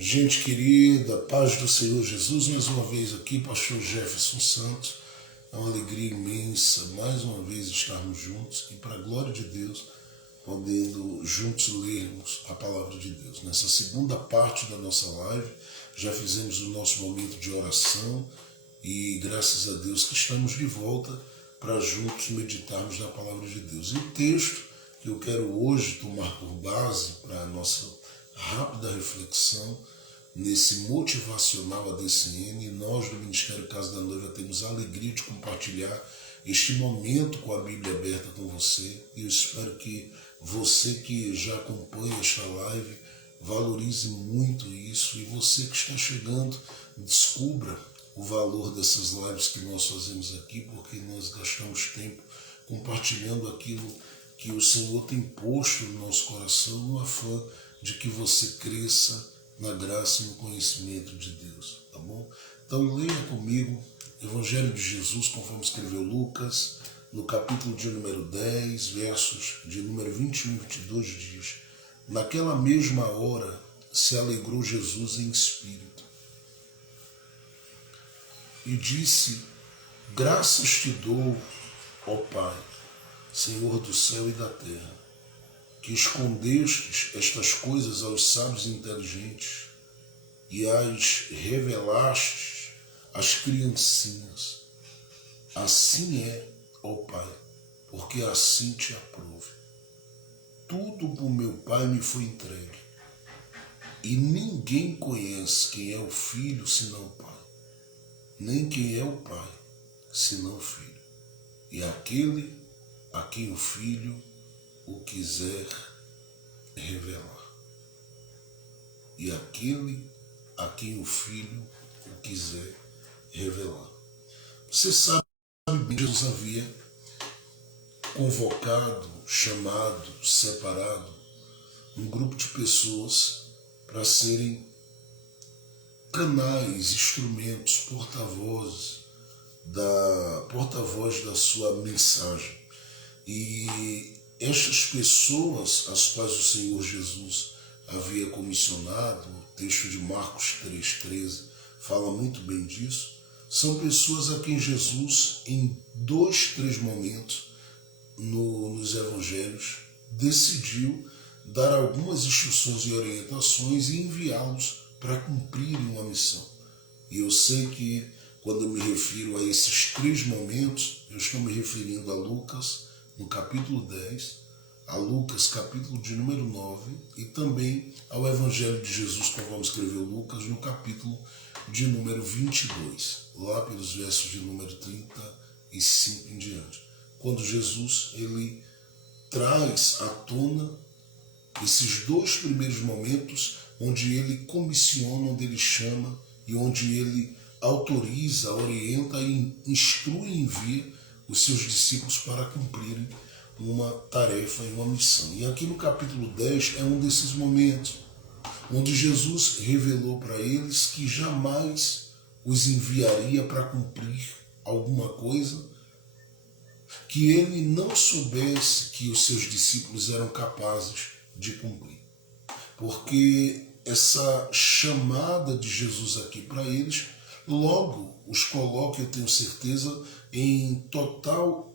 Gente querida, paz do Senhor Jesus, mais uma vez aqui, pastor Jefferson Santos. É uma alegria imensa, mais uma vez, estarmos juntos e, para a glória de Deus, podendo juntos lermos a palavra de Deus. Nessa segunda parte da nossa live, já fizemos o nosso momento de oração e, graças a Deus, que estamos de volta para juntos meditarmos na palavra de Deus. E o texto que eu quero hoje tomar por base para a nossa rápida reflexão nesse motivacional ADCN, nós do Ministério Casa da Noiva temos a alegria de compartilhar este momento com a Bíblia aberta com você, e eu espero que você que já acompanha esta live valorize muito isso, e você que está chegando descubra o valor dessas lives que nós fazemos aqui, porque nós gastamos tempo compartilhando aquilo que o Senhor tem posto no nosso coração, no afã de que você cresça na graça e no conhecimento de Deus, tá bom? Então leia comigo Evangelho de Jesus, conforme escreveu Lucas, no capítulo de número 10, versos de número 21 e 22 diz: naquela mesma hora se alegrou Jesus em espírito e disse: graças te dou, ó Pai, Senhor do céu e da terra, que escondestes estas coisas aos sábios e inteligentes e as revelastes às criancinhas. Assim é, ó Pai, porque assim te aprove. Tudo por meu Pai me foi entregue, e ninguém conhece quem é o Filho senão o Pai, nem quem é o Pai senão o Filho, e aquele a quem o Filho o quiser revelar. E aquele a quem o Filho o quiser revelar. Você sabe bem que Jesus havia convocado, chamado, separado um grupo de pessoas para serem canais, instrumentos, porta-voz da sua mensagem. E estas pessoas, as quais o Senhor Jesus havia comissionado, o texto de Marcos 3,13 fala muito bem disso, são pessoas a quem Jesus, em 2, 3 momentos nos evangelhos, decidiu dar algumas instruções e orientações e enviá-los para cumprirem uma missão. E eu sei que, quando eu me refiro a esses 3 momentos, eu estou me referindo a Lucas, no capítulo 10, a Lucas, capítulo de número 9, e também ao Evangelho de Jesus, conforme escreveu Lucas, no capítulo de número 22, lá pelos versos de número 35 em diante. Quando Jesus ele traz à tona esses 2 primeiros momentos, onde ele comissiona, onde ele chama e onde ele autoriza, orienta e instrui e envia os seus discípulos para cumprirem uma tarefa e uma missão. E aqui no capítulo 10 é um desses momentos, onde Jesus revelou para eles que jamais os enviaria para cumprir alguma coisa que ele não soubesse que os seus discípulos eram capazes de cumprir. Porque essa chamada de Jesus aqui para eles logo os coloca, eu tenho certeza, em total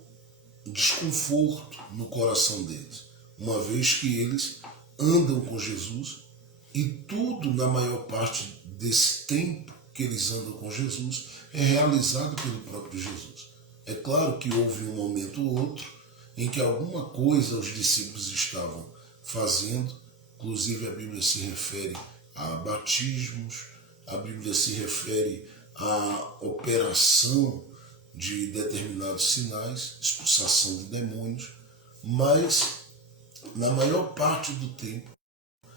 desconforto no coração deles, uma vez que eles andam com Jesus e tudo, na maior parte desse tempo que eles andam com Jesus, é realizado pelo próprio Jesus. É claro que houve um momento ou outro em que alguma coisa os discípulos estavam fazendo, inclusive a Bíblia se refere a batismos, a Bíblia se refere à operação de determinados sinais, expulsação de demônios, mas na maior parte do tempo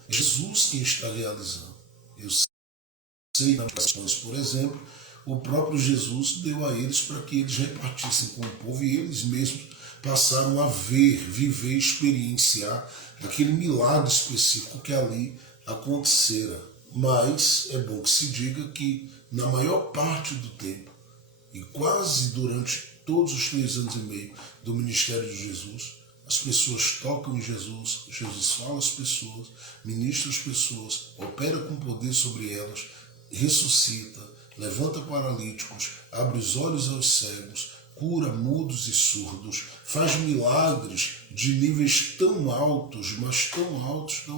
é Jesus quem está realizando. Eu sei, nas questões, por exemplo, o próprio Jesus deu a eles para que eles repartissem com o povo, e eles mesmos passaram a ver, viver, experienciar aquele milagre específico que ali acontecera. Mas é bom que se diga que na maior parte do tempo, e quase durante todos os 3 anos e meio do ministério de Jesus, as pessoas tocam em Jesus, Jesus fala às pessoas, ministra às pessoas, opera com poder sobre elas, ressuscita, levanta paralíticos, abre os olhos aos cegos, cura mudos e surdos, faz milagres de níveis tão altos, mas tão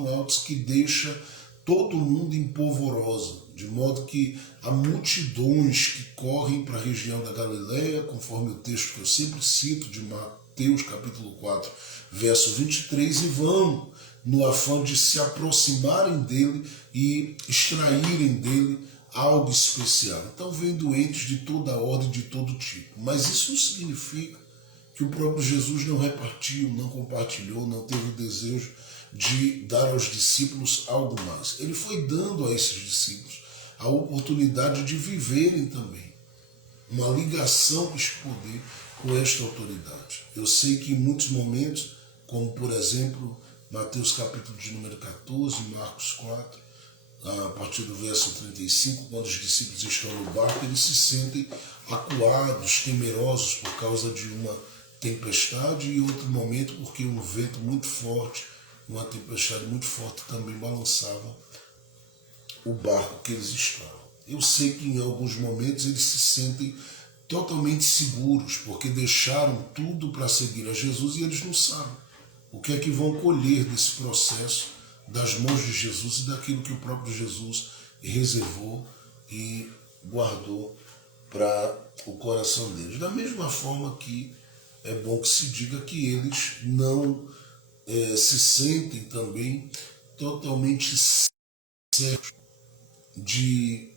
altos que deixa todo mundo em polvorosa, de modo que há multidões que correm para a região da Galileia, conforme o texto que eu sempre cito de Mateus capítulo 4, verso 23, e vão no afã de se aproximarem dele e extraírem dele algo especial. Então vem doentes de toda ordem, de todo tipo. Mas isso não significa que o próprio Jesus não repartiu, não compartilhou, não teve o desejo de dar aos discípulos algo mais. Ele foi dando a esses discípulos a oportunidade de viverem também uma ligação com este poder, com esta autoridade. Eu sei que em muitos momentos, como por exemplo Mateus capítulo de número 14, Marcos 4, a partir do verso 35, quando os discípulos estão no barco, eles se sentem acuados, temerosos por causa de uma tempestade, e em outro momento porque um vento muito forte, uma tempestade muito forte também balançava o barco que eles estavam. Eu sei que em alguns momentos eles se sentem totalmente seguros, porque deixaram tudo para seguir a Jesus e eles não sabem o que é que vão colher desse processo das mãos de Jesus e daquilo que o próprio Jesus reservou e guardou para o coração deles. Da mesma forma que é bom que se diga que eles não se sentem também totalmente certos de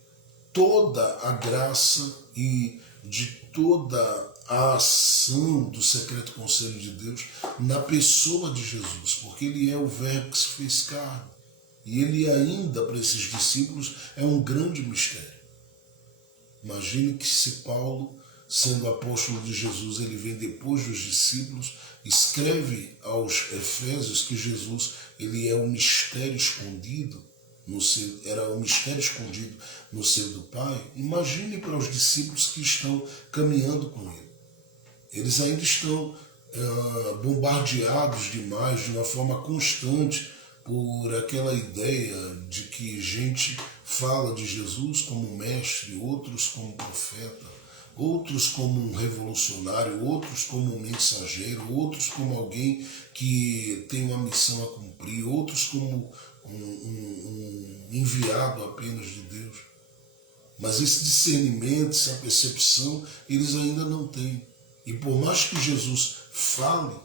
toda a graça e de toda a ação do secreto conselho de Deus na pessoa de Jesus, porque ele é o verbo que se fez carne. E ele ainda, para esses discípulos, é um grande mistério. Imagine que se Paulo, sendo apóstolo de Jesus, ele vem depois dos discípulos, escreve aos Efésios que Jesus ele é um mistério escondido, era um mistério escondido no seio do Pai. Imagine para os discípulos que estão caminhando com ele. Eles ainda estão bombardeados demais, de uma forma constante, por aquela ideia de que gente fala de Jesus como mestre, outros como profeta, outros como um revolucionário, outros como um mensageiro, outros como alguém que tem uma missão a cumprir, outros como um enviado apenas de Deus. Mas esse discernimento, essa percepção, eles ainda não têm. E por mais que Jesus fale,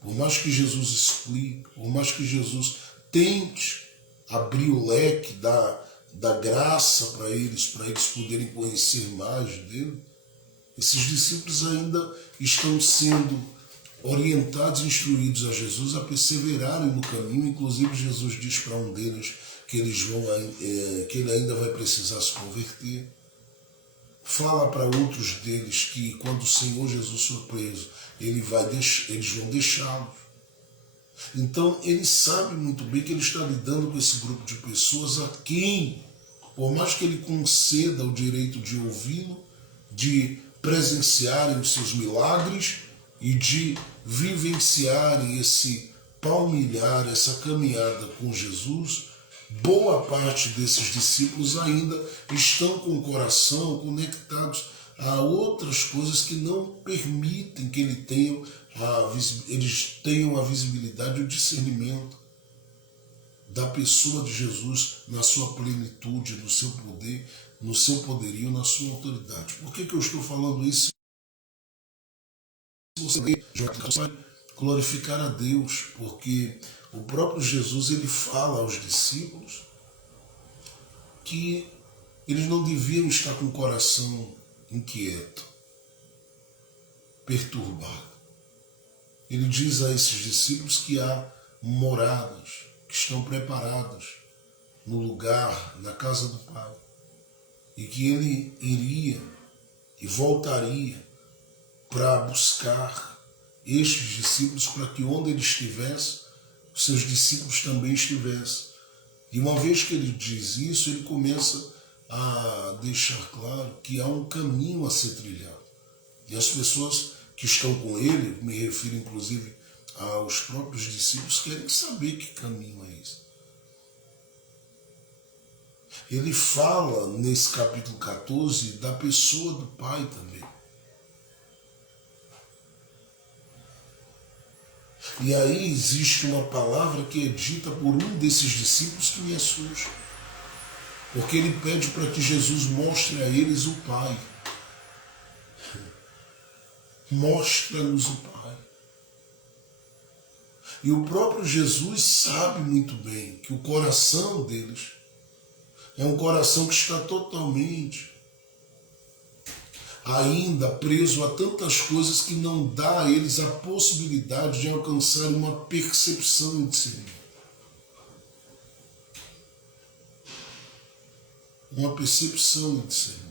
por mais que Jesus explique, por mais que Jesus tente abrir o leque da graça para eles poderem conhecer mais dele, esses discípulos ainda estão sendo orientados e instruídos a Jesus a perseverarem no caminho. Inclusive Jesus diz para um deles que ele ainda vai precisar se converter. Fala para outros deles que quando o Senhor Jesus for preso, eles vão deixá-los. Então ele sabe muito bem que ele está lidando com esse grupo de pessoas a quem, por mais que ele conceda o direito de ouvi-lo, de presenciarem os seus milagres e de vivenciarem esse palmilhar, essa caminhada com Jesus, boa parte desses discípulos ainda estão com o coração conectados a outras coisas que não permitem que eles tenham a visibilidade e o discernimento da pessoa de Jesus na sua plenitude, no seu poder, no seu poderio, na sua autoridade. Por que eu estou falando isso? Você vai glorificar a Deus, porque o próprio Jesus ele fala aos discípulos que eles não deviam estar com o coração inquieto, perturbado. Ele diz a esses discípulos que há moradas que estão preparadas no lugar, na casa do Pai, e que ele iria e voltaria para buscar estes discípulos para que onde ele estivesse, os seus discípulos também estivessem. E uma vez que ele diz isso, ele começa a deixar claro que há um caminho a ser trilhado. E as pessoas que estão com ele, me refiro inclusive os próprios discípulos querem saber que caminho é esse. Ele fala nesse capítulo 14 da pessoa do Pai também. E aí existe uma palavra que é dita por um desses discípulos que me assusta. Porque ele pede para que Jesus mostre a eles o Pai. Mostra-nos o Pai. E o próprio Jesus sabe muito bem que o coração deles é um coração que está totalmente ainda preso a tantas coisas que não dá a eles a possibilidade de alcançar uma percepção e discernimento. Uma percepção e discernimento.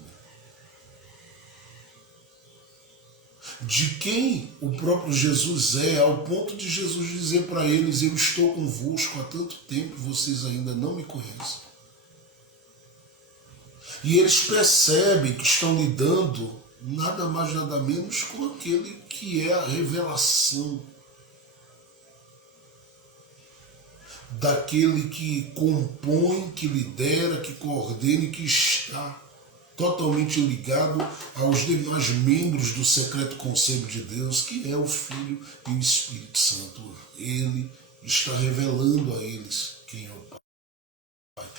De quem o próprio Jesus é, ao ponto de Jesus dizer para eles: eu estou convosco há tanto tempo, vocês ainda não me conhecem. E eles percebem que estão lidando nada mais nada menos com aquele que é a revelação daquele que compõe, que lidera, que coordena e que está totalmente ligado aos demais membros do secreto conselho de Deus, que é o Filho e o Espírito Santo. Ele está revelando a eles quem é o Pai.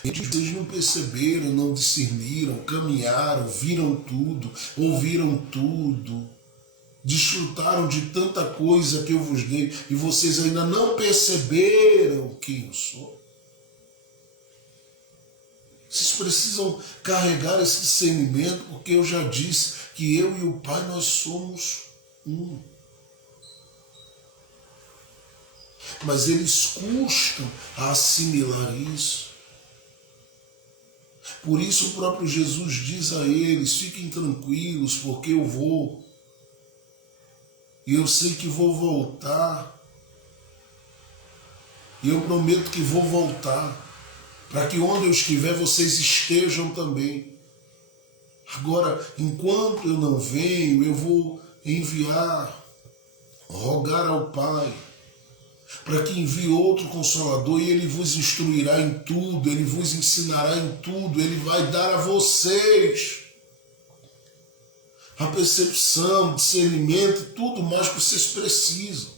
Eles não perceberam, não discerniram, caminharam, viram tudo, ouviram tudo, desfrutaram de tanta coisa que eu vos dei e vocês ainda não perceberam quem eu sou. Vocês precisam carregar esse discernimento, porque eu já disse que eu e o Pai, nós somos um. Mas eles custam a assimilar isso. Por isso o próprio Jesus diz a eles: fiquem tranquilos, porque eu vou. E eu sei que vou voltar. E eu prometo que vou voltar, para que onde eu estiver, vocês estejam também. Agora, enquanto eu não venho, eu vou enviar, rogar ao Pai, para que envie outro Consolador, e Ele vos instruirá em tudo, Ele vos ensinará em tudo, Ele vai dar a vocês a percepção, discernimento, tudo mais que vocês precisam,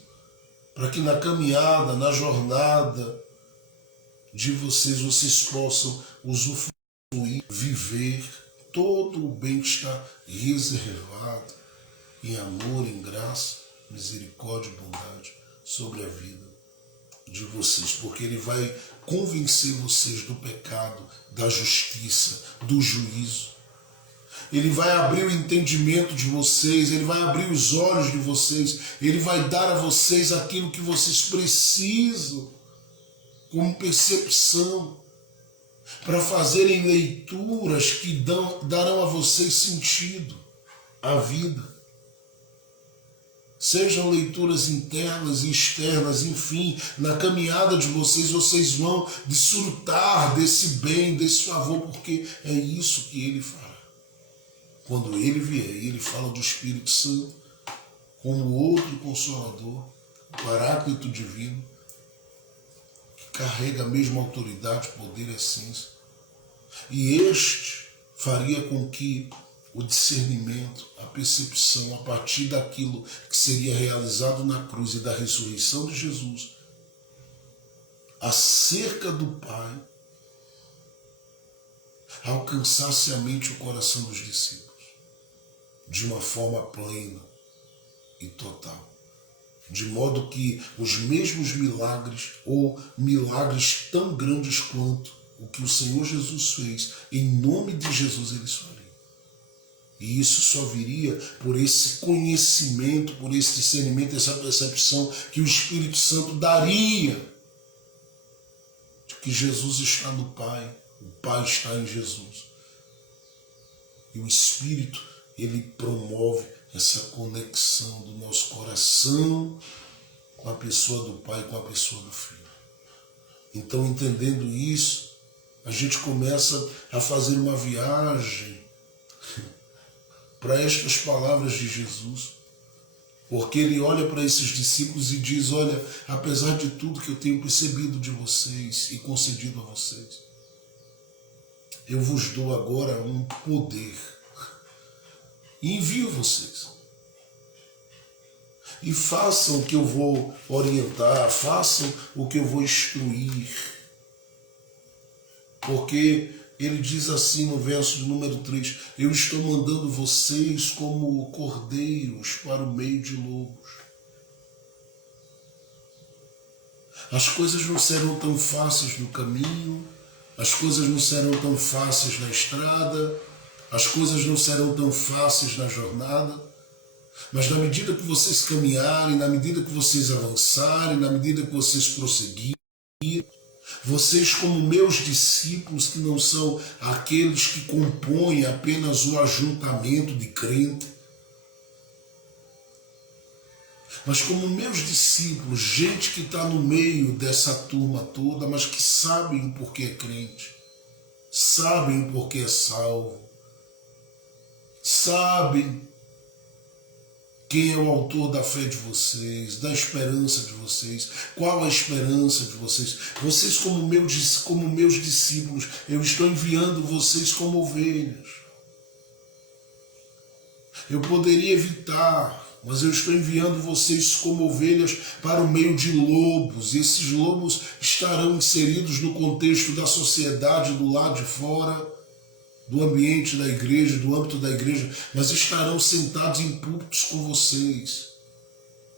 para que na caminhada, na jornada de vocês possam usufruir, viver todo o bem que está reservado em amor, em graça, misericórdia e bondade sobre a vida de vocês, porque Ele vai convencer vocês do pecado, da justiça, do juízo. Ele vai abrir o entendimento de vocês, Ele vai abrir os olhos de vocês, Ele vai dar a vocês aquilo que vocês precisam como percepção, para fazerem leituras que darão a vocês sentido à vida. Sejam leituras internas e externas, enfim, na caminhada de vocês, vocês vão desfrutar desse bem, desse favor, porque é isso que Ele fará. Quando Ele vier, Ele fala do Espírito Santo como outro Consolador, o Paráclito Divino, que carrega a mesma autoridade, poder e essência. E este faria com que o discernimento, a percepção, a partir daquilo que seria realizado na cruz e da ressurreição de Jesus, acerca do Pai, alcançasse a mente e o coração dos discípulos de uma forma plena e total, de modo que os mesmos milagres, ou milagres tão grandes quanto o que o Senhor Jesus fez, em nome de Jesus eles fariam. E isso só viria por esse conhecimento, por esse discernimento, essa percepção que o Espírito Santo daria de que Jesus está no Pai, o Pai está em Jesus. E o Espírito, ele promove essa conexão do nosso coração com a pessoa do Pai, com a pessoa do Filho. Então, entendendo isso, a gente começa a fazer uma viagem para estas palavras de Jesus, Porque ele olha para esses discípulos e diz: olha, apesar de tudo que eu tenho percebido de vocês e concedido a vocês, eu vos dou agora um poder e envio vocês. E façam o que eu vou orientar, façam o que eu vou instruir. Porque ele diz assim no verso de número 3, eu estou mandando vocês como cordeiros para o meio de lobos. As coisas não serão tão fáceis no caminho, as coisas não serão tão fáceis na estrada, as coisas não serão tão fáceis na jornada, mas na medida que vocês caminharem, na medida que vocês avançarem, na medida que vocês prosseguirem, vocês como meus discípulos, que não são aqueles que compõem apenas o ajuntamento de crente, mas como meus discípulos, gente que está no meio dessa turma toda, mas que sabem o porquê é crente, sabem o porquê é salvo, sabem quem é o autor da fé de vocês, da esperança de vocês, qual a esperança de vocês. Vocês como meus discípulos, eu estou enviando vocês como ovelhas. Eu poderia evitar, mas eu estou enviando vocês como ovelhas para o meio de lobos. E esses lobos estarão inseridos no contexto da sociedade do lado de fora, do ambiente da igreja, do âmbito da igreja, mas estarão sentados em púlpitos com vocês.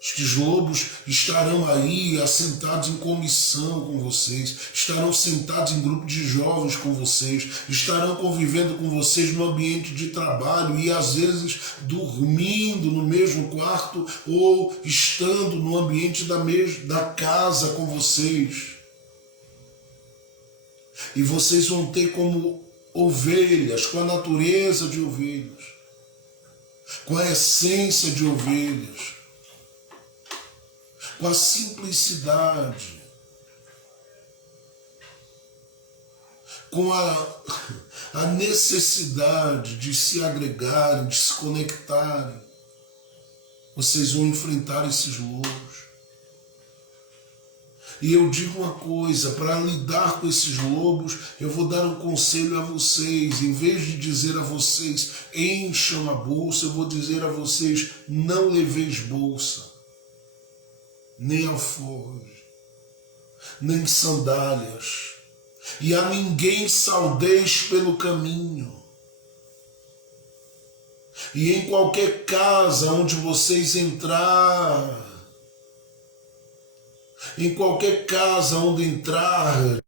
Estes lobos estarão aí assentados em comissão com vocês, estarão sentados em grupo de jovens com vocês, estarão convivendo com vocês no ambiente de trabalho e às vezes dormindo no mesmo quarto ou estando no ambiente da casa com vocês. E vocês vão ter como ovelhas, com a natureza de ovelhas, com a essência de ovelhas, com a simplicidade, com a necessidade de se agregarem, de se conectarem. Vocês vão enfrentar esses lobos. E eu digo uma coisa, para lidar com esses lobos, eu vou dar um conselho a vocês. Em vez de dizer a vocês, encham a bolsa, eu vou dizer a vocês, não leveis bolsa, nem alforje, nem sandálias, e a ninguém saudeis pelo caminho. E em qualquer casa onde vocês entrar, em qualquer casa onde entrar,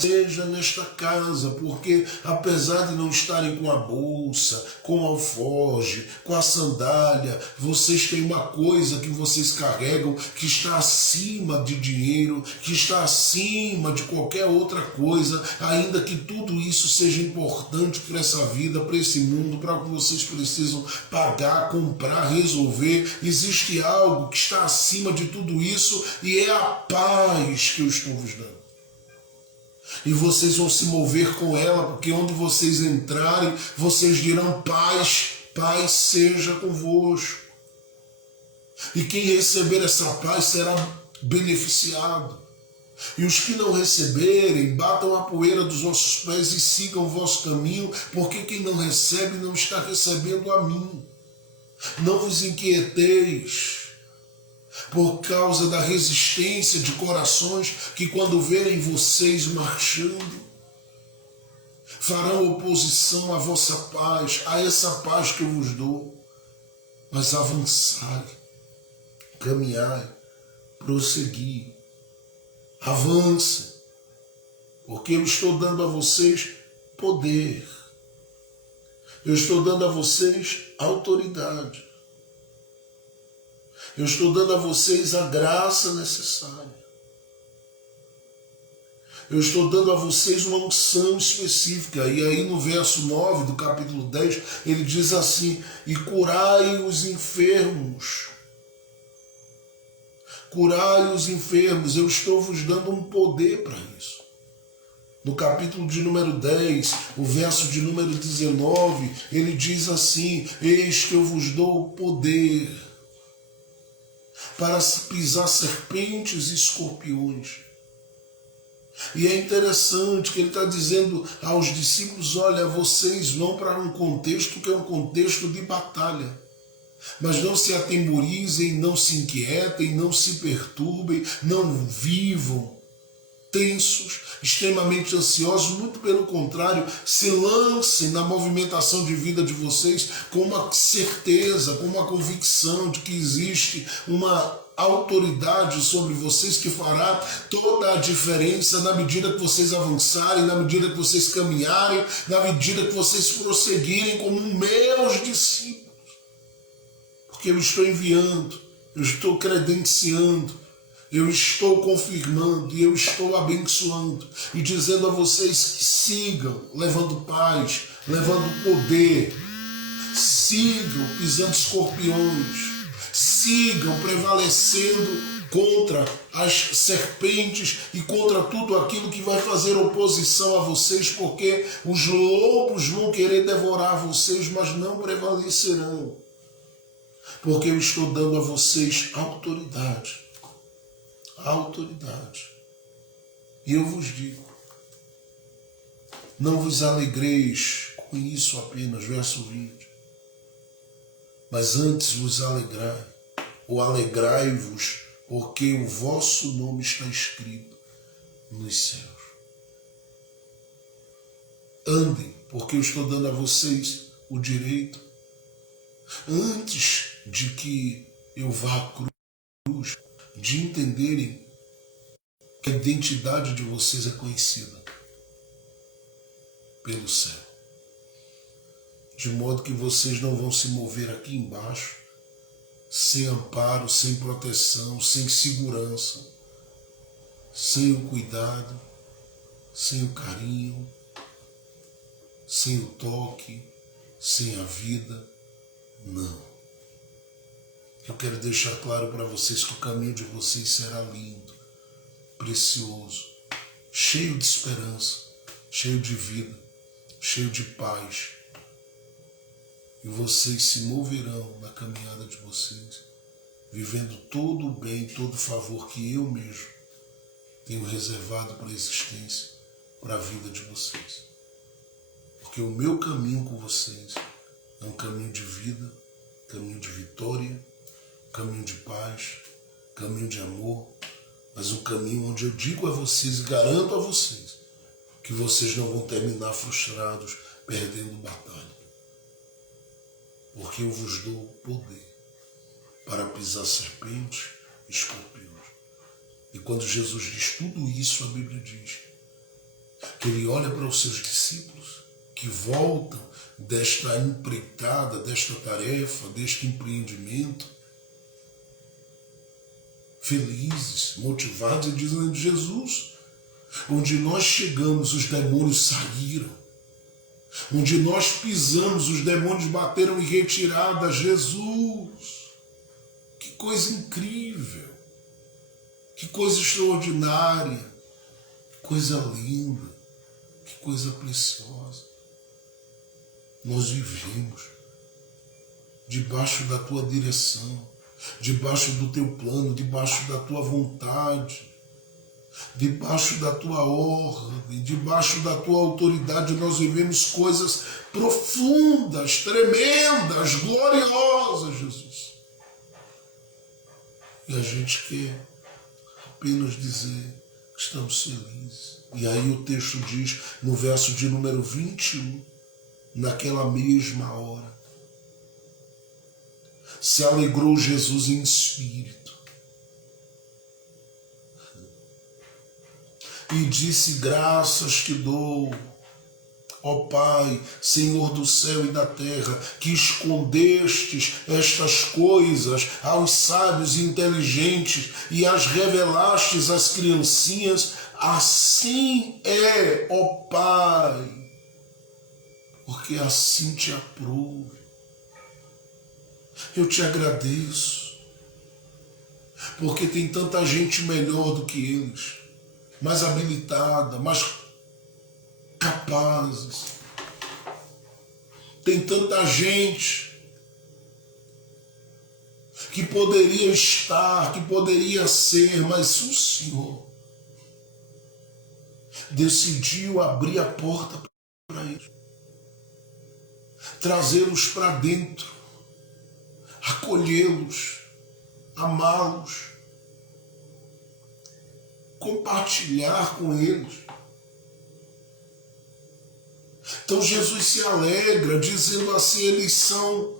seja nesta casa, porque apesar de não estarem com a bolsa, com o alforje, com a sandália, vocês têm uma coisa que vocês carregam que está acima de dinheiro, que está acima de qualquer outra coisa, ainda que tudo isso seja importante para essa vida, para esse mundo, para o que vocês precisam pagar, comprar, resolver. Existe algo que está acima de tudo isso e é a paz que eu estou vos dando. E vocês vão se mover com ela, porque onde vocês entrarem, vocês dirão paz, paz seja convosco. E quem receber essa paz será beneficiado. E os que não receberem, batam a poeira dos vossos pés e sigam o vosso caminho, porque quem não recebe não está recebendo a mim. Não vos inquieteis por causa da resistência de corações que, quando verem vocês marchando, farão oposição à vossa paz, a essa paz que eu vos dou. Mas avançai, caminhai, prosseguir, avancem, porque eu estou dando a vocês poder, eu estou dando a vocês autoridade. Eu estou dando a vocês a graça necessária. Eu estou dando a vocês uma unção específica. E aí no verso 9 do capítulo 10, ele diz assim, e curai os enfermos. Curai os enfermos. Eu estou vos dando um poder para isso. No capítulo de número 10, o verso de número 19, ele diz assim: eis que eu vos dou o poder para pisar serpentes e escorpiões. E é interessante que ele está dizendo aos discípulos: olha, vocês vão para um contexto que é um contexto de batalha. Mas não se atemorizem, não se inquietem, não se perturbem, não vivam tensos, extremamente ansiosos, muito pelo contrário, se lancem na movimentação de vida de vocês com uma certeza, com uma convicção de que existe uma autoridade sobre vocês que fará toda a diferença na medida que vocês avançarem, na medida que vocês caminharem, na medida que vocês prosseguirem como meus discípulos. Porque eu estou enviando, eu estou credenciando, eu estou confirmando e eu estou abençoando e dizendo a vocês que sigam levando paz, levando poder, sigam pisando escorpiões, sigam prevalecendo contra as serpentes e contra tudo aquilo que vai fazer oposição a vocês, porque os lobos vão querer devorar vocês, mas não prevalecerão, porque eu estou dando a vocês autoridade. E eu vos digo, não vos alegreis com isso apenas, verso 20, mas antes vos alegrai, ou alegrai-vos, porque o vosso nome está escrito nos céus. Andem, porque eu estou dando a vocês o direito, antes de que eu vá à cruz, de entenderem que a identidade de vocês é conhecida pelo céu. De modo que vocês não vão se mover aqui embaixo sem amparo, sem proteção, sem segurança, sem o cuidado, sem o carinho, sem o toque, sem a vida. Não. Eu quero deixar claro para vocês que o caminho de vocês será lindo, precioso, cheio de esperança, cheio de vida, cheio de paz. E vocês se moverão na caminhada de vocês, vivendo todo o bem, todo o favor que eu mesmo tenho reservado para a existência, para a vida de vocês. Porque o meu caminho com vocês é um caminho de vida, caminho de vitória, caminho de paz, caminho de amor, mas um caminho onde eu digo a vocês e garanto a vocês que vocês não vão terminar frustrados, perdendo batalha. Porque eu vos dou poder para pisar serpentes e escorpiões. E quando Jesus diz tudo isso, a Bíblia diz que ele olha para os seus discípulos que voltam desta empreitada, desta tarefa, deste empreendimento, felizes, motivados, e dizendo: Jesus, onde nós chegamos, os demônios saíram. Onde nós pisamos, os demônios bateram em retirada. Jesus, que coisa incrível, que coisa extraordinária, que coisa linda, que coisa preciosa. Nós vivemos debaixo da tua direção, debaixo do teu plano, debaixo da tua vontade, debaixo da tua ordem, debaixo da tua autoridade. Nós vivemos coisas profundas, tremendas, gloriosas, Jesus. E a gente quer apenas dizer que estamos felizes. E aí o texto diz, no verso de número 21, naquela mesma hora, se alegrou Jesus em espírito e disse: graças te dou, ó Pai, Senhor do céu e da terra, que escondestes estas coisas aos sábios e inteligentes e as revelastes às criancinhas. Assim é, ó Pai, porque assim te aprouve. Eu te agradeço, porque tem tanta gente melhor do que eles, mais habilitada, mais capazes. Tem tanta gente que poderia estar, que poderia ser, mas o Senhor decidiu abrir a porta para eles, trazê-los para dentro, acolhê-los, amá-los, compartilhar com eles. Então Jesus se alegra, dizendo assim: eles são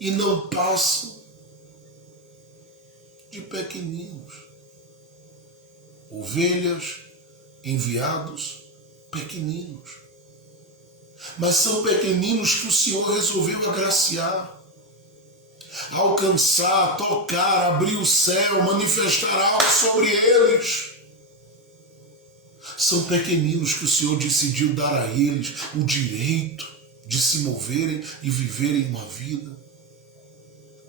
e não passam de pequeninos, ovelhas, enviados, pequeninos. Mas são pequeninos que o Senhor resolveu agraciar, alcançar, tocar, abrir o céu, manifestar algo sobre eles. São pequeninos que o Senhor decidiu dar a eles o direito de se moverem e viverem uma vida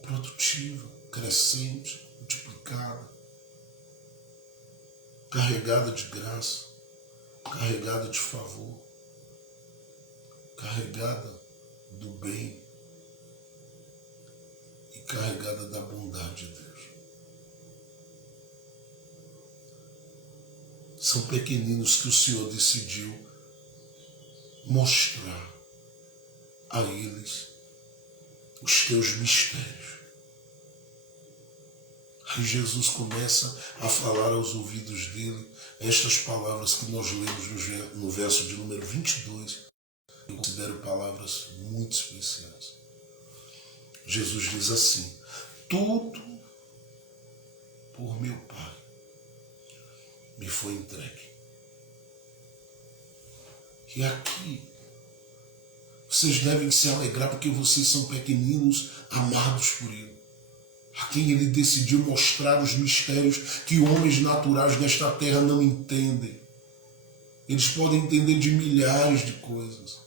produtiva, crescente, multiplicada, carregada de graça, carregada de favor, carregada do bem e carregada da bondade de Deus. São pequeninos que o Senhor decidiu mostrar a eles os teus mistérios. Aí Jesus começa a falar aos ouvidos dele estas palavras que nós lemos no verso de número 22. Eu considero palavras muito especiais. Jesus diz assim: tudo por meu Pai me foi entregue. E aqui vocês devem se alegrar porque vocês são pequeninos amados por Ele, a quem Ele decidiu mostrar os mistérios que homens naturais desta terra não entendem. Eles podem entender de milhares de coisas,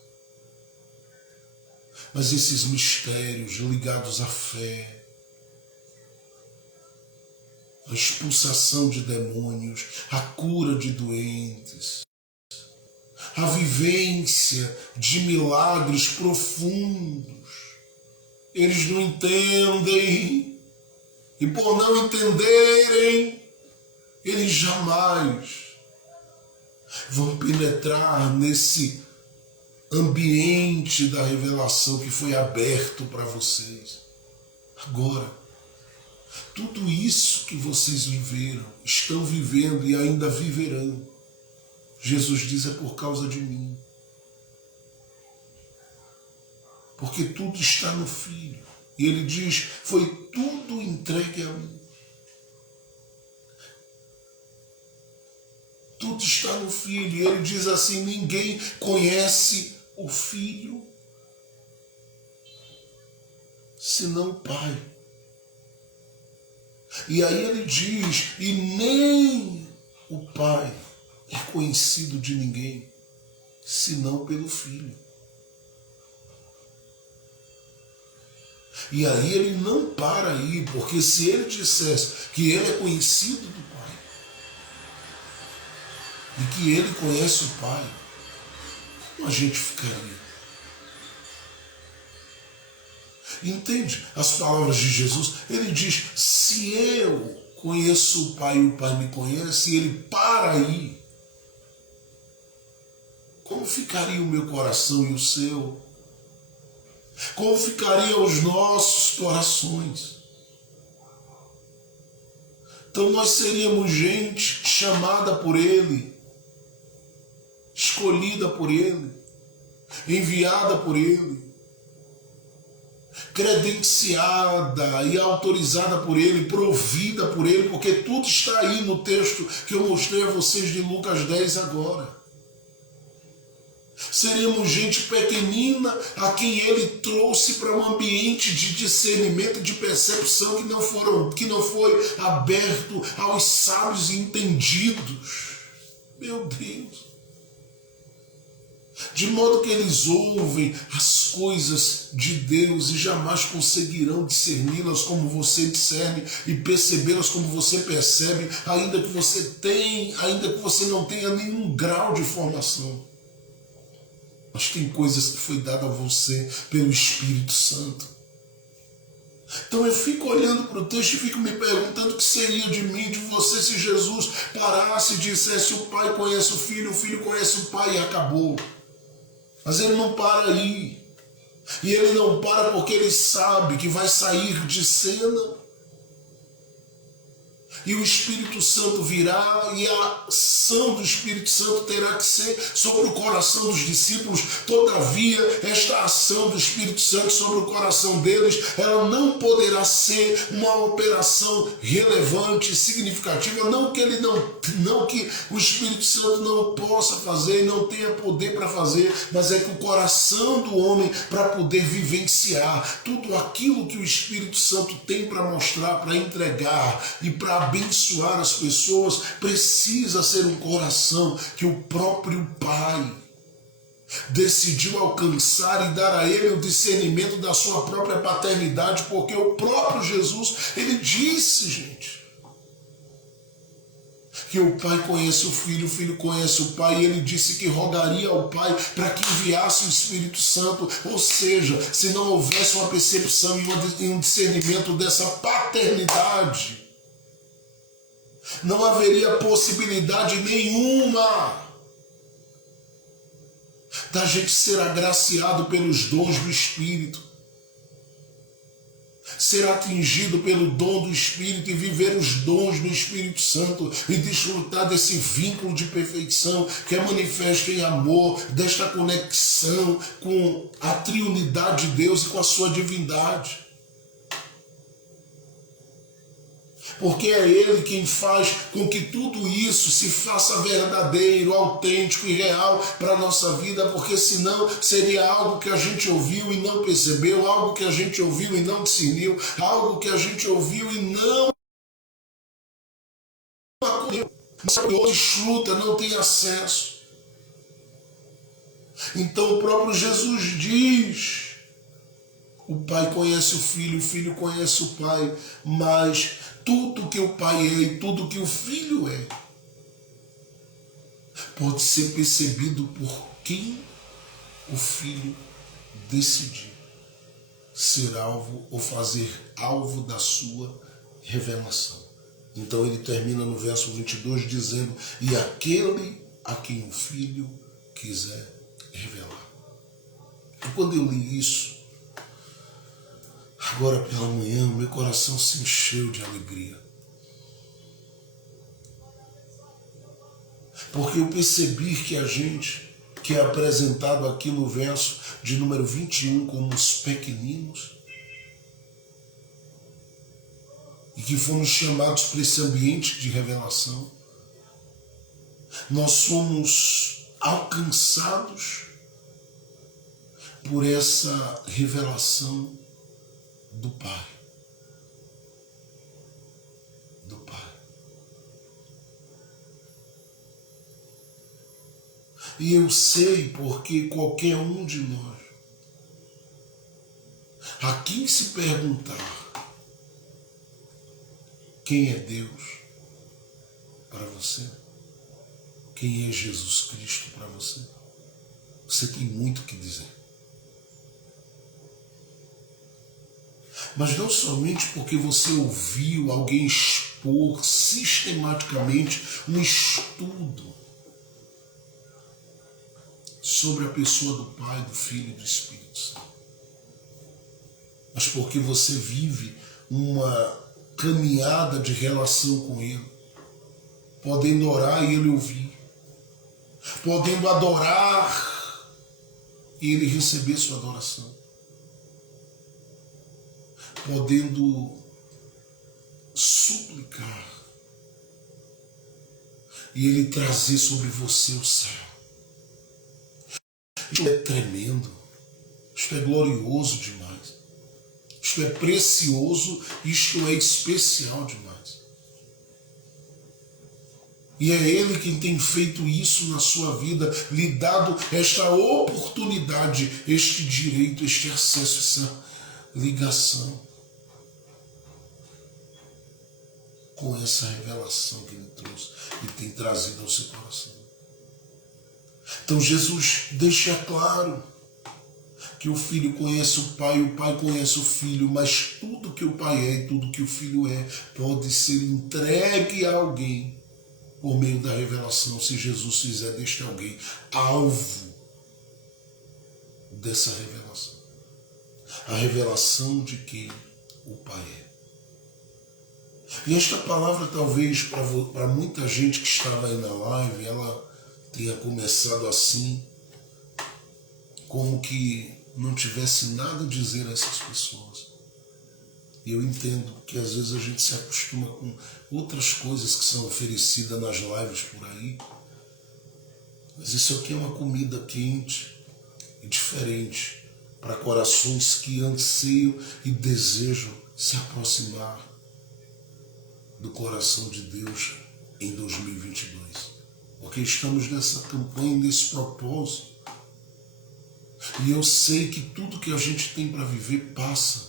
mas esses mistérios ligados à fé, a expulsação de demônios, a cura de doentes, a vivência de milagres profundos, eles não entendem. E por não entenderem, eles jamais vão penetrar nesse ambiente da revelação que foi aberto para vocês. Agora, tudo isso que vocês viveram, estão vivendo e ainda viverão, Jesus diz, é por causa de mim. Porque tudo está no Filho. E ele diz, foi tudo entregue a mim. Tudo está no Filho. E ele diz assim, ninguém conhece o Filho senão o Pai. E aí ele diz, e nem o Pai é conhecido de ninguém, senão pelo Filho. E aí ele não para aí, porque se ele dissesse que ele é conhecido do Pai, e que ele conhece o Pai, como a gente ficaria? Entende as palavras de Jesus? Ele diz, se eu conheço o Pai e o Pai me conhece, e ele para aí, como ficaria o meu coração e o seu? Como ficariam os nossos corações? Então nós seríamos gente chamada por Ele, escolhida por Ele, enviada por Ele, credenciada e autorizada por Ele, provida por Ele, porque tudo está aí no texto que eu mostrei a vocês de Lucas 10 agora. Seríamos gente pequenina a quem Ele trouxe para um ambiente de discernimento, de percepção que não foi aberto aos sábios e entendidos. Meu Deus! De modo que eles ouvem as coisas de Deus e jamais conseguirão discerni-las como você discerne e percebê-las como você percebe, ainda que você não tenha nenhum grau de formação. mas tem coisas que foi dada a você pelo Espírito Santo. Então eu fico olhando para o texto e fico me perguntando o que seria de mim, de você, se Jesus parasse e dissesse: o Pai conhece o Filho conhece o Pai, e acabou. Mas ele não para aí. E ele não para porque ele sabe que vai sair de cena e o Espírito Santo virá, e a ação do Espírito Santo terá que ser sobre o coração dos discípulos. Todavia, esta ação do Espírito Santo sobre o coração deles, ela não poderá ser uma operação relevante, significativa, não que o Espírito Santo não possa fazer, não tenha poder para fazer, mas é que o coração do homem, para poder vivenciar tudo aquilo que o Espírito Santo tem para mostrar, para entregar e para abençoar as pessoas, precisa ser um coração que o próprio Pai decidiu alcançar e dar a ele o discernimento da sua própria paternidade, porque o próprio Jesus, ele disse, gente, que o Pai conhece o Filho conhece o Pai, e ele disse que rogaria ao Pai para que enviasse o Espírito Santo. Ou seja, se não houvesse uma percepção e um discernimento dessa paternidade, não haveria possibilidade nenhuma da gente ser agraciado pelos dons do Espírito, ser atingido pelo dom do Espírito e viver os dons do Espírito Santo e desfrutar desse vínculo de perfeição que é manifesto em amor, desta conexão com a triunidade de Deus e com a sua divindade. Porque é Ele quem faz com que tudo isso se faça verdadeiro, autêntico e real para a nossa vida, porque senão seria algo que a gente ouviu e não percebeu, algo que a gente ouviu e não discerniu, algo que a gente ouviu e não acolheu, não desfruta, não tem acesso. Então o próprio Jesus diz: o Pai conhece o Filho conhece o Pai, mas tudo que o Pai é e tudo que o Filho é pode ser percebido por quem o Filho decidir ser alvo ou fazer alvo da sua revelação. Então ele termina no verso 22 dizendo: e aquele a quem o Filho quiser revelar. E quando eu li isso, agora pela manhã, meu coração se encheu de alegria. Porque eu percebi que a gente, que é apresentado aqui no verso de número 21 como os pequeninos, e que fomos chamados para esse ambiente de revelação, nós somos alcançados por essa revelação do Pai. Do Pai. E eu sei porque qualquer um de nós, a quem se perguntar quem é Deus para você, quem é Jesus Cristo para você, você tem muito o que dizer. Mas não somente porque você ouviu alguém expor sistematicamente um estudo sobre a pessoa do Pai, do Filho e do Espírito Santo, mas porque você vive uma caminhada de relação com Ele, podendo orar e Ele ouvir, podendo adorar e Ele receber sua adoração, podendo suplicar e Ele trazer sobre você o céu. Isto é tremendo, isto é glorioso demais, isto é precioso, isto é especial demais. E é Ele quem tem feito isso na sua vida, lhe dado esta oportunidade, este direito, este acesso, essa ligação com essa revelação que Ele trouxe e tem trazido ao seu coração. Então Jesus deixa claro que o Filho conhece o Pai conhece o Filho, mas tudo que o Pai é e tudo que o Filho é pode ser entregue a alguém por meio da revelação, se Jesus fizer deste alguém alvo dessa revelação. A revelação de quem o Pai é. E esta palavra, talvez, para muita gente que estava aí na live, ela tenha começado assim, como que não tivesse nada a dizer a essas pessoas. E eu entendo que às vezes a gente se acostuma com outras coisas que são oferecidas nas lives por aí, mas isso aqui é uma comida quente e diferente para corações que anseiam e desejam se aproximar do coração de Deus em 2022. Porque estamos nessa campanha, nesse propósito. E eu sei que tudo que a gente tem para viver passa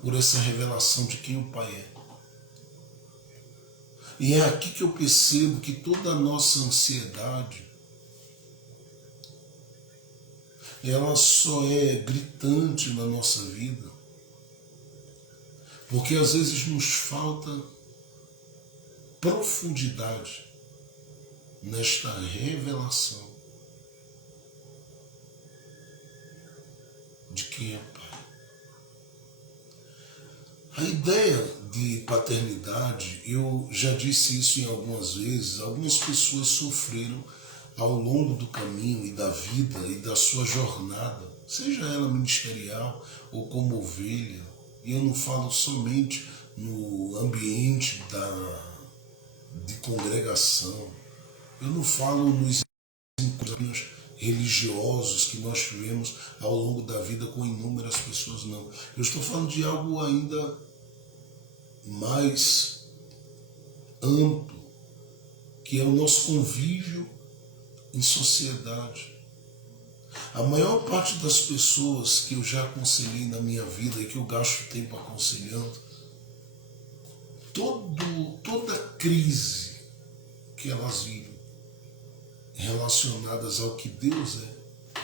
por essa revelação de quem o Pai é. E é aqui que eu percebo que toda a nossa ansiedade, ela só é gritante na nossa vida, porque às vezes nos falta profundidade nesta revelação de quem é o Pai. A ideia de paternidade, eu já disse isso em algumas vezes, algumas pessoas sofreram ao longo do caminho e da vida e da sua jornada, seja ela ministerial ou como ovelha, e eu não falo somente no ambiente de congregação, eu não falo nos encontros religiosos que nós tivemos ao longo da vida com inúmeras pessoas, não. Eu estou falando de algo ainda mais amplo, que é o nosso convívio em sociedade. A maior parte das pessoas que eu já aconselhei na minha vida e que eu gasto tempo aconselhando, toda crise que elas vivem relacionadas ao que Deus é,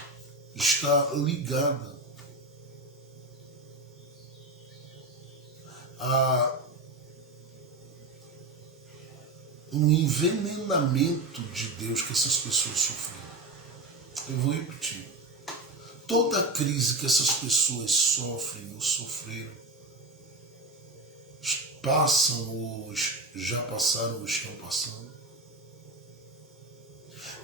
está ligada a um envenenamento de Deus que essas pessoas sofreram. Eu vou repetir. Toda a crise que essas pessoas sofrem ou sofreram, passam ou já passaram ou estão passando,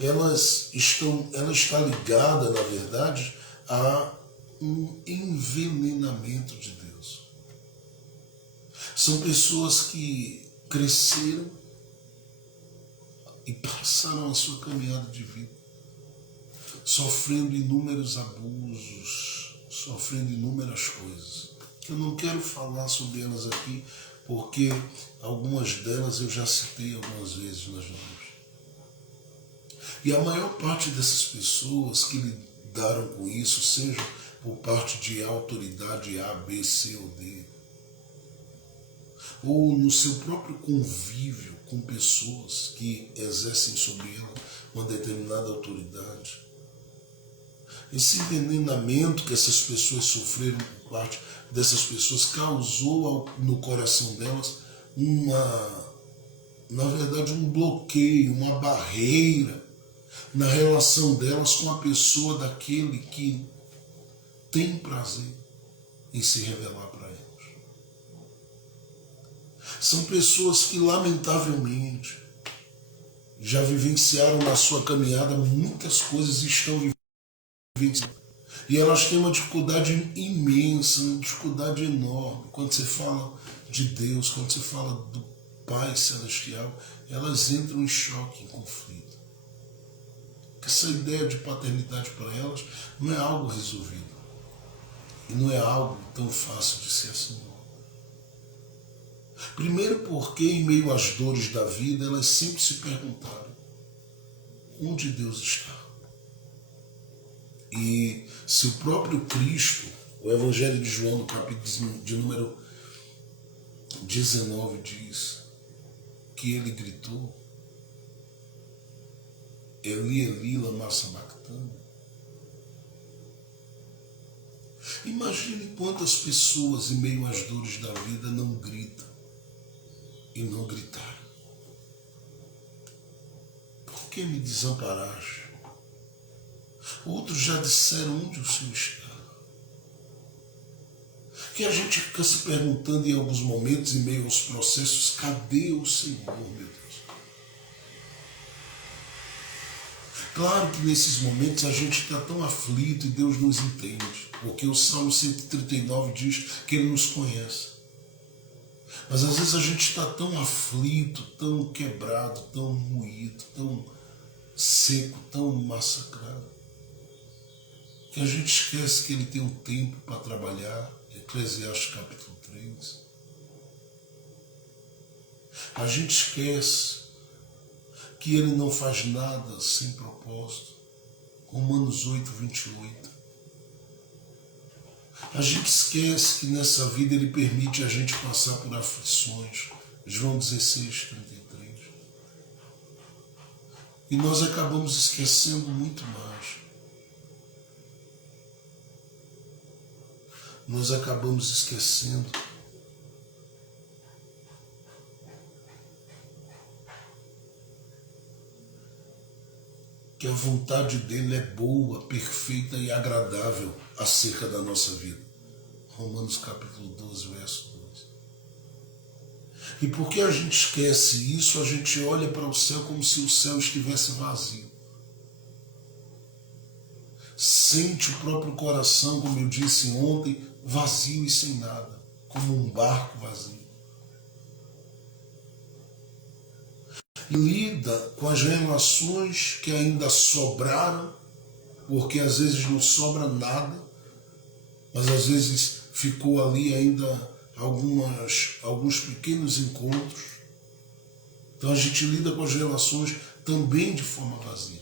ela está ligada, na verdade, a um envenenamento de Deus. São pessoas que cresceram e passaram a sua caminhada de vida sofrendo inúmeros abusos, sofrendo inúmeras coisas. Eu não quero falar sobre elas aqui, porque algumas delas eu já citei algumas vezes nas lives. E a maior parte dessas pessoas que lidaram com isso, seja por parte de autoridade A, B, C ou D, ou no seu próprio convívio com pessoas que exercem sobre ela uma determinada autoridade, esse envenenamento que essas pessoas sofreram por parte dessas pessoas causou no coração delas na verdade, um bloqueio, uma barreira na relação delas com a pessoa daquele que tem prazer em se revelar para elas. São pessoas que, lamentavelmente, já vivenciaram na sua caminhada muitas coisas e estão vivenciando. E elas têm uma dificuldade imensa, uma dificuldade enorme. Quando você fala de Deus, quando você fala do Pai Celestial, elas entram em choque, em conflito. Essa ideia de paternidade para elas não é algo resolvido. E não é algo tão fácil de se assimilar. Primeiro porque, em meio às dores da vida, elas sempre se perguntaram: onde Deus está? E se o próprio Cristo, o Evangelho de João, no capítulo de número 19, diz que ele gritou, Eli, Eli, lama sabachthani. Imagine quantas pessoas, em meio às dores da vida, não gritam e não gritaram. Por que me desamparaste? Outros já disseram onde o Senhor está. Que a gente fica se perguntando em alguns momentos, em meio aos processos, cadê o Senhor, meu Deus? Claro que nesses momentos a gente está tão aflito e Deus nos entende, porque o Salmo 139 diz que Ele nos conhece. Mas às vezes a gente está tão aflito, tão quebrado, tão moído, tão seco, tão massacrado, que a gente esquece que Ele tem um tempo para trabalhar. Eclesiastes capítulo 3. A gente esquece que Ele não faz nada sem propósito. Romanos 8, 28. A gente esquece que nessa vida Ele permite a gente passar por aflições. João 16, 33. E nós acabamos esquecendo muito mais. Nós acabamos esquecendo que a vontade dele é boa, perfeita e agradável acerca da nossa vida. Romanos capítulo 12, verso 2. E porque a gente esquece isso, a gente olha para o céu como se o céu estivesse vazio. Sente o próprio coração, como eu disse ontem, vazio e sem nada, como um barco vazio. E lida com as relações que ainda sobraram, porque às vezes não sobra nada, mas às vezes ficou ali ainda alguns pequenos encontros. Então a gente lida com as relações também de forma vazia.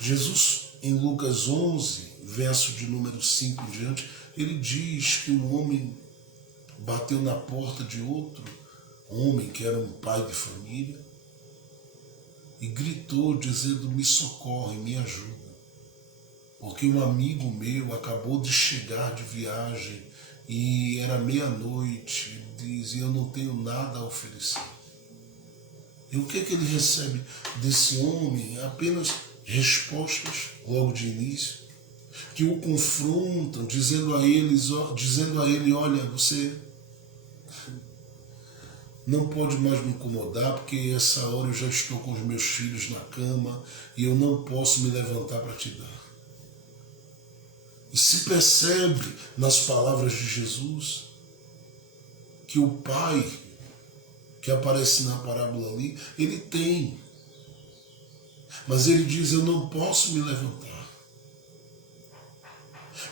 Jesus, em Lucas 11, verso de número 5 em diante, ele diz que um homem bateu na porta de outro homem que era um pai de família e gritou dizendo: me socorre, me ajuda, porque um amigo meu acabou de chegar de viagem e era meia-noite, diz, e eu não tenho nada a oferecer. E o que é que ele recebe desse homem? Apenas respostas logo de início, que o confrontam, dizendo a ele, olha, você não pode mais me incomodar, porque essa hora eu já estou com os meus filhos na cama e eu não posso me levantar para te dar. E se percebe nas palavras de Jesus que o pai que aparece na parábola ali, ele tem, mas ele diz: eu não posso me levantar.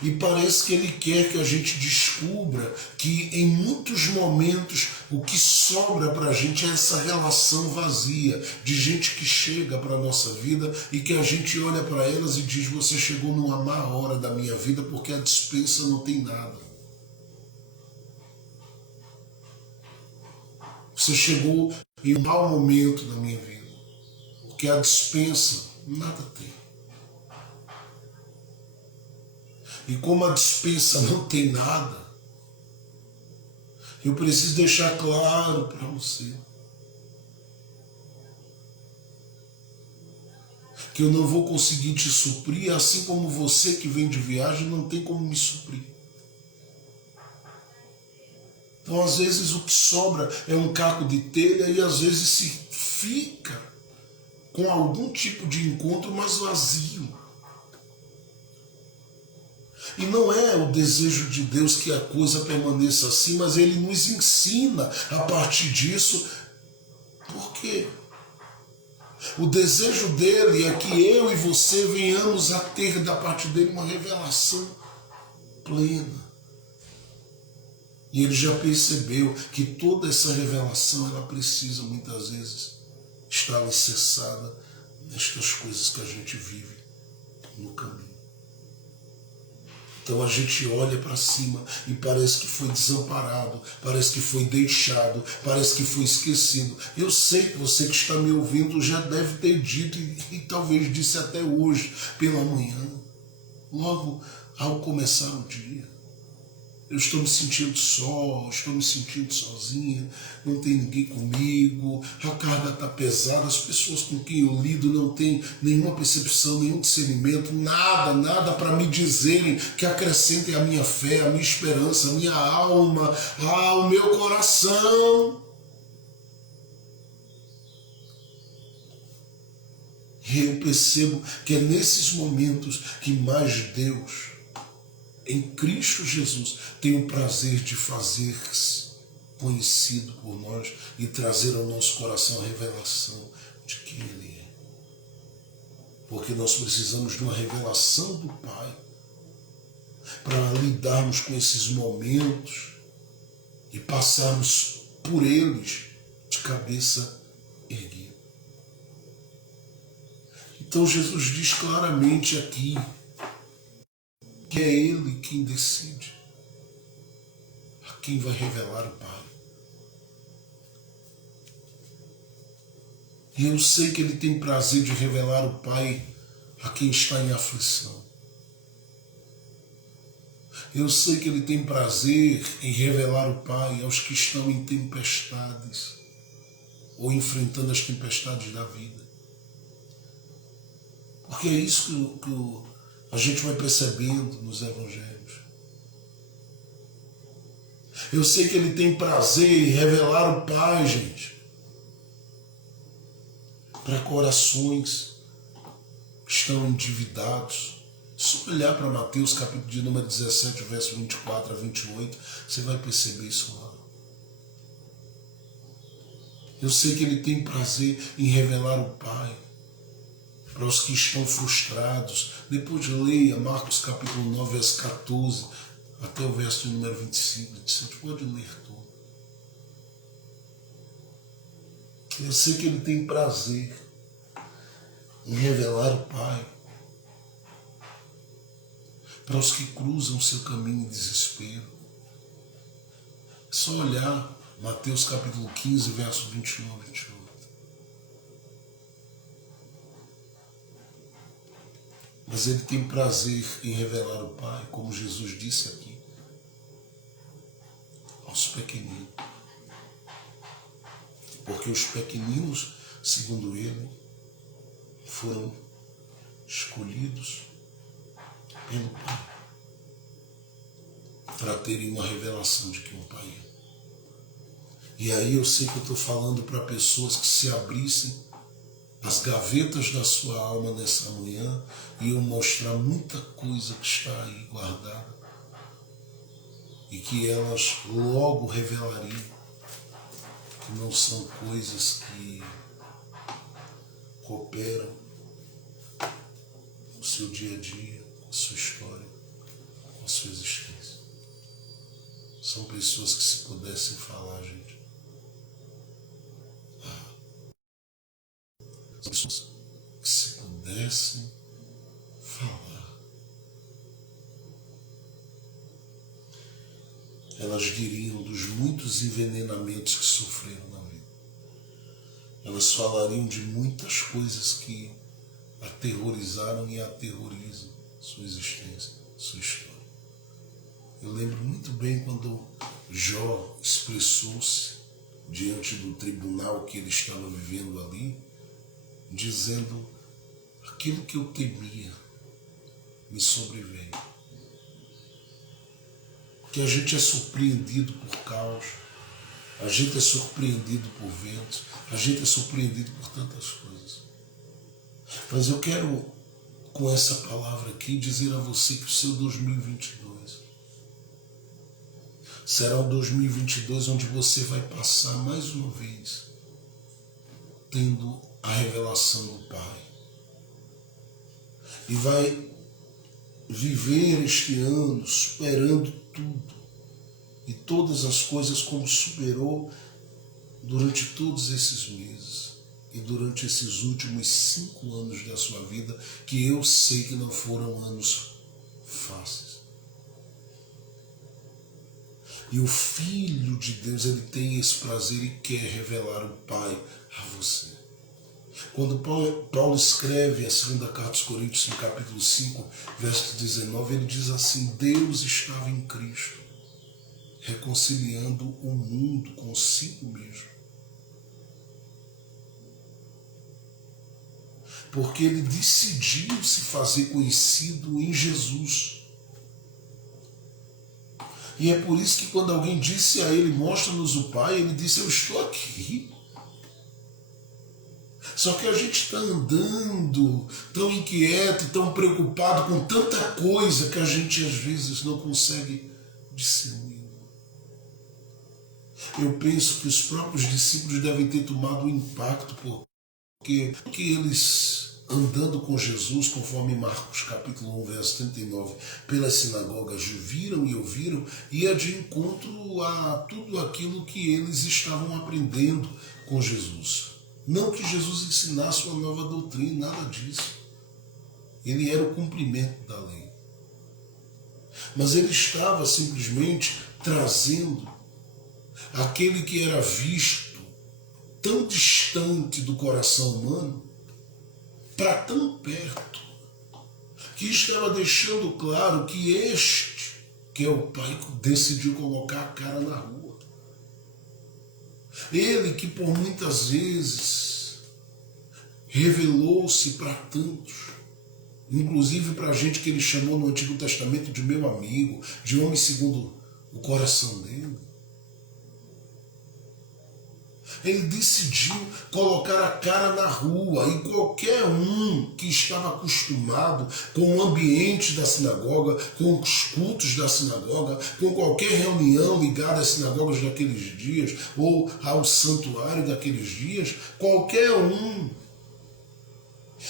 E parece que ele quer que a gente descubra que em muitos momentos o que sobra para a gente é essa relação vazia, de gente que chega para a nossa vida e que a gente olha para elas e diz: você chegou numa má hora da minha vida, porque a despensa não tem nada. Você chegou em um mau momento da minha vida, porque a despensa nada tem. E como a despensa não tem nada, eu preciso deixar claro para você que eu não vou conseguir te suprir, assim como você que vem de viagem não tem como me suprir. Então, às vezes, o que sobra é um caco de telha e às vezes se fica com algum tipo de encontro, mas vazio. E não é o desejo de Deus que a coisa permaneça assim, mas Ele nos ensina a partir disso. Por quê? O desejo dele é que eu e você venhamos a ter da parte dele uma revelação plena. E ele já percebeu que toda essa revelação ela precisa muitas vezes estar alicerçada nestas coisas que a gente vive no caminho. Então a gente olha para cima e parece que foi desamparado, parece que foi deixado, parece que foi esquecido. Eu sei que você que está me ouvindo já deve ter dito e talvez disse até hoje, pela manhã, logo ao começar o dia. Eu estou me sentindo só, estou me sentindo sozinha, não tem ninguém comigo, a carga está pesada, as pessoas com quem eu lido não têm nenhuma percepção, nenhum discernimento, nada para me dizerem que acrescentem a minha fé, a minha esperança, a minha alma, o meu coração. E eu percebo que é nesses momentos que mais Deus, em Cristo Jesus, tem o prazer de fazer-se conhecido por nós e trazer ao nosso coração a revelação de quem Ele é. Porque nós precisamos de uma revelação do Pai para lidarmos com esses momentos e passarmos por eles de cabeça erguida. Então Jesus diz claramente aqui que é Ele quem decide a quem vai revelar o Pai. E eu sei que Ele tem prazer de revelar o Pai a quem está em aflição. Eu sei que Ele tem prazer em revelar o Pai aos que estão em tempestades ou enfrentando as tempestades da vida. Porque é isso que a gente vai percebendo nos evangelhos. Eu sei que Ele tem prazer em revelar o Pai, gente, para corações que estão endividados. Só olhar para Mateus, capítulo de número 17, verso 24 a 28, você vai perceber isso lá. Eu sei que Ele tem prazer em revelar o Pai para os que estão frustrados. Depois leia Marcos capítulo 9, verso 14, até o verso de número 25. Você pode ler tudo. Eu sei que Ele tem prazer em revelar o Pai para os que cruzam seu caminho em desespero. É só olhar Mateus capítulo 15, verso 21 a 28. Mas Ele tem prazer em revelar o Pai, como Jesus disse aqui, aos pequeninos. Porque os pequeninos, segundo Ele, foram escolhidos pelo Pai para terem uma revelação de quem o Pai é. E aí eu sei que eu estou falando para pessoas que se abrissem as gavetas da sua alma nessa manhã e eu mostrar muita coisa que está aí guardada e que elas logo revelariam que não são coisas que cooperam com o seu dia a dia, com a sua história, com a sua existência. São pessoas que, se pudessem falar, gente, pessoas que, se pudessem falar, elas diriam dos muitos envenenamentos que sofreram na vida. Elas falariam de muitas coisas que aterrorizaram e aterrorizam sua existência, sua história. Eu lembro muito bem quando Jó expressou-se diante do tribunal que ele estava vivendo ali, dizendo: aquilo que eu temia me sobreveio. Porque a gente é surpreendido por caos, a gente é surpreendido por ventos, a gente é surpreendido por tantas coisas. Mas eu quero, com essa palavra aqui, dizer a você que o seu 2022 será um 2022 onde você vai passar mais uma vez tendo a revelação do Pai. E vai viver este ano superando tudo e todas as coisas como superou durante todos esses meses e durante esses últimos 5 anos da sua vida, que eu sei que não foram anos fáceis. E o Filho de Deus, ele tem esse prazer e quer revelar o Pai a você. Quando Paulo escreve a segunda carta aos Coríntios, no capítulo 5, verso 19, ele diz assim: Deus estava em Cristo, reconciliando o mundo consigo mesmo. Porque ele decidiu se fazer conhecido em Jesus. E é por isso que quando alguém disse a ele, mostra-nos o Pai, ele disse, eu estou aqui. Só que a gente está andando tão inquieto, tão preocupado com tanta coisa que a gente às vezes não consegue discernir. Eu penso que os próprios discípulos devem ter tomado um impacto porque eles, andando com Jesus, conforme Marcos capítulo 1, verso 39, pelas sinagogas, viram e ouviram, ia de encontro a tudo aquilo que eles estavam aprendendo com Jesus. Não que Jesus ensinasse uma nova doutrina, nada disso. Ele era o cumprimento da lei. Mas ele estava simplesmente trazendo aquele que era visto tão distante do coração humano para tão perto, que estava deixando claro que este, que é o Pai, decidiu colocar a cara na rua. Ele que por muitas vezes revelou-se para tantos, inclusive para a gente que ele chamou no Antigo Testamento de meu amigo, de homem segundo o coração dele. Ele decidiu colocar a cara na rua e qualquer um que estava acostumado com o ambiente da sinagoga, com os cultos da sinagoga, com qualquer reunião ligada às sinagogas daqueles dias ou ao santuário daqueles dias, qualquer um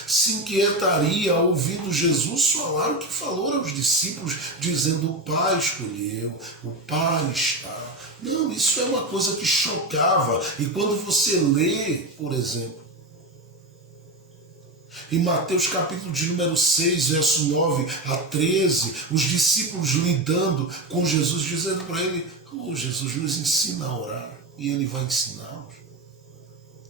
se inquietaria ouvindo Jesus falar o que falou aos discípulos, dizendo o Pai escolheu, o Pai está. Não, isso é uma coisa que chocava. E quando você lê, por exemplo, em Mateus capítulo de número 6, verso 9 a 13, os discípulos lidando com Jesus, dizendo para ele, Jesus nos ensina a orar, e ele vai ensiná-los.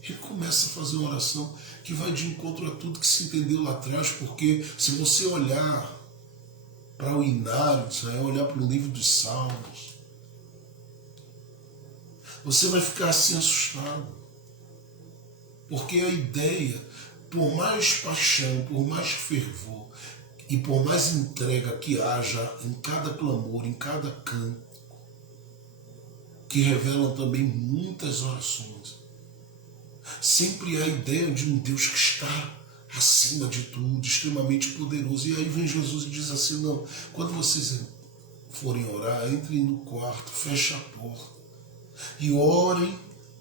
Ele começa a fazer uma oração que vai de encontro a tudo que se entendeu lá atrás, porque se você olhar para o Inário, olhar para o livro dos Salmos, você vai ficar assim assustado. Porque a ideia, por mais paixão, por mais fervor e por mais entrega que haja em cada clamor, em cada canto, que revelam também muitas orações, sempre há a ideia de um Deus que está acima de tudo, extremamente poderoso. E aí vem Jesus e diz assim, não, quando vocês forem orar, entrem no quarto, fechem a porta e orem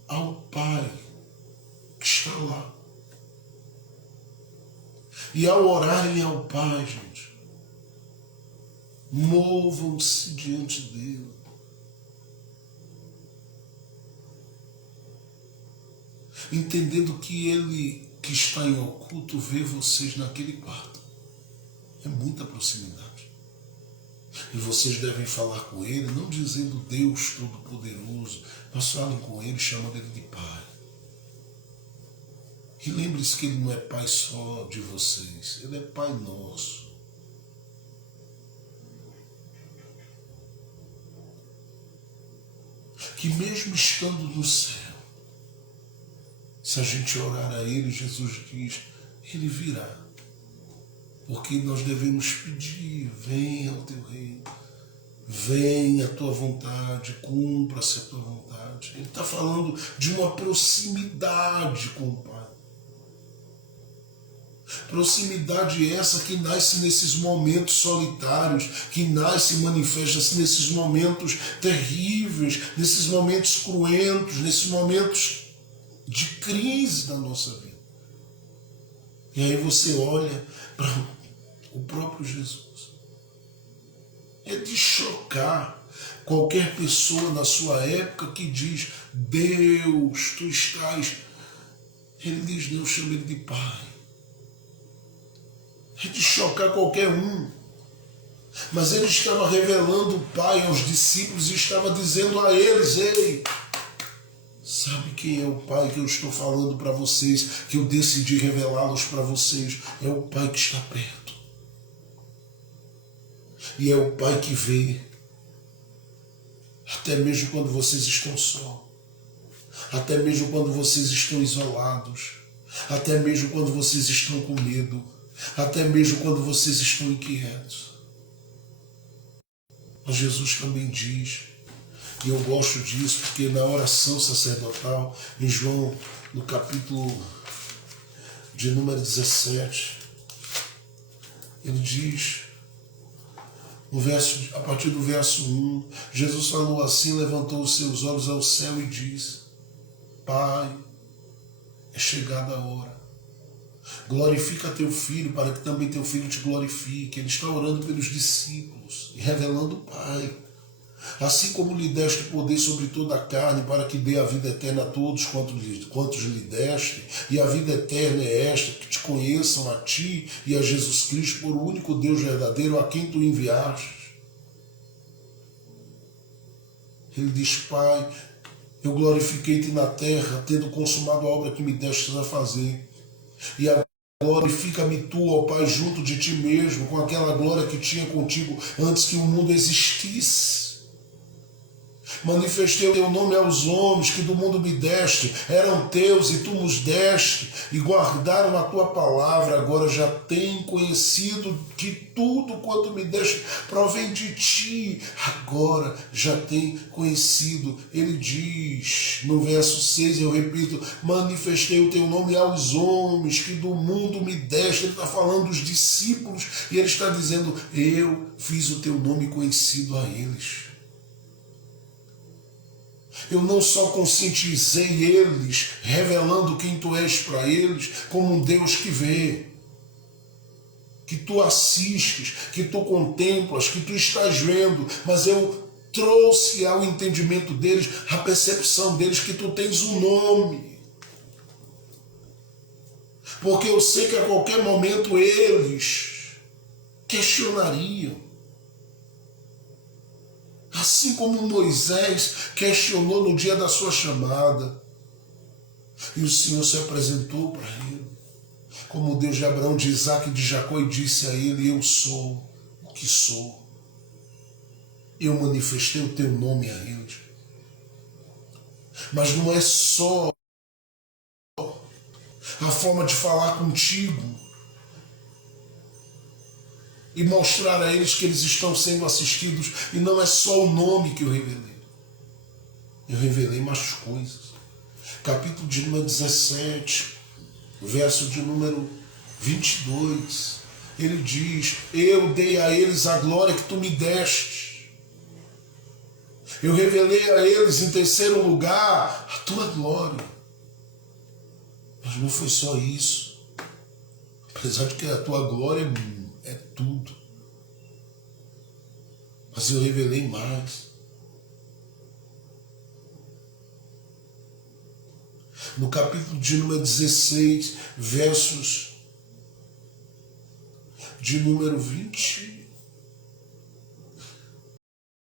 ao Pai que está lá. E ao orarem ao Pai, gente, movam-se diante dele. Entendendo que ele que está em oculto vê vocês naquele quarto. É muita proximidade. E vocês devem falar com ele, não dizendo Deus Todo-Poderoso, mas falem com ele, chamando ele de Pai. E lembre-se que ele não é Pai só de vocês, ele é Pai nosso. Que mesmo estando no céu, se a gente orar a ele, Jesus diz, ele virá. Porque nós devemos pedir, venha ao teu reino, venha a tua vontade, cumpra-se a tua vontade. Ele está falando de uma proximidade com o Pai. Proximidade essa que nasce nesses momentos solitários, que nasce e manifesta-se nesses momentos terríveis, nesses momentos cruentos, nesses momentos de crise da nossa vida. E aí você olha para o próprio Jesus. É de chocar qualquer pessoa na sua época que diz, Deus, tu estás. Ele diz, Deus chama ele de Pai. É de chocar qualquer um Mas ele estava revelando o Pai aos discípulos e estava dizendo a eles: ei, sabe quem é o Pai que eu estou falando para vocês, que eu decidi revelá-los para vocês? É o Pai que está perto. E é o Pai que vê, até mesmo quando vocês estão só, até mesmo quando vocês estão isolados, até mesmo quando vocês estão com medo, até mesmo quando vocês estão inquietos. Mas Jesus também diz, e eu gosto disso, porque na oração sacerdotal, em João, no capítulo de número 17, ele diz, a partir do verso 1, Jesus falou assim, levantou os seus olhos ao céu e disse: Pai, é chegada a hora. Glorifica teu filho, para que também teu filho te glorifique. Ele está orando pelos discípulos e revelando o Pai. Assim como lhe deste poder sobre toda a carne, para que dê a vida eterna a todos quantos lhe deste, e a vida eterna é esta, que te conheçam a ti e a Jesus Cristo, por o único Deus verdadeiro, a quem tu enviaste. Ele diz: Pai, eu glorifiquei-te na terra, tendo consumado a obra que me destes a fazer. E agora glorifica-me tu, ó Pai, junto de ti mesmo, com aquela glória que tinha contigo antes que o mundo existisse. Manifestei o teu nome aos homens que do mundo me deste, eram teus e tu nos deste, e guardaram a tua palavra. Agora já têm conhecido que tudo quanto me deste provém de ti. Agora já têm conhecido. Ele diz no verso 6, eu repito, manifestei o teu nome aos homens que do mundo me deste. Ele está falando dos discípulos e ele está dizendo: eu fiz o teu nome conhecido a eles. Eu não só conscientizei eles, revelando quem tu és para eles, como um Deus que vê, que tu assistes, que tu contemplas, que tu estás vendo, mas eu trouxe ao entendimento deles, à percepção deles, que tu tens um nome. Porque eu sei que a qualquer momento eles questionariam. Assim como Moisés questionou no dia da sua chamada. E o Senhor se apresentou para ele, como o Deus de Abraão, de Isaac e de Jacó, e disse a ele: eu sou o que sou. Eu manifestei o teu nome a eles. Mas não é só a forma de falar contigo e mostrar a eles que eles estão sendo assistidos, e não é só o nome que eu revelei. Eu revelei mais coisas. Capítulo de número 17, verso de número 22, ele diz: eu dei a eles a glória que tu me deste. Eu revelei a eles, em terceiro lugar, a tua glória. Mas não foi só isso. Apesar de que a tua glória é tudo. Mas eu revelei mais. No capítulo de número 16, versos de número 20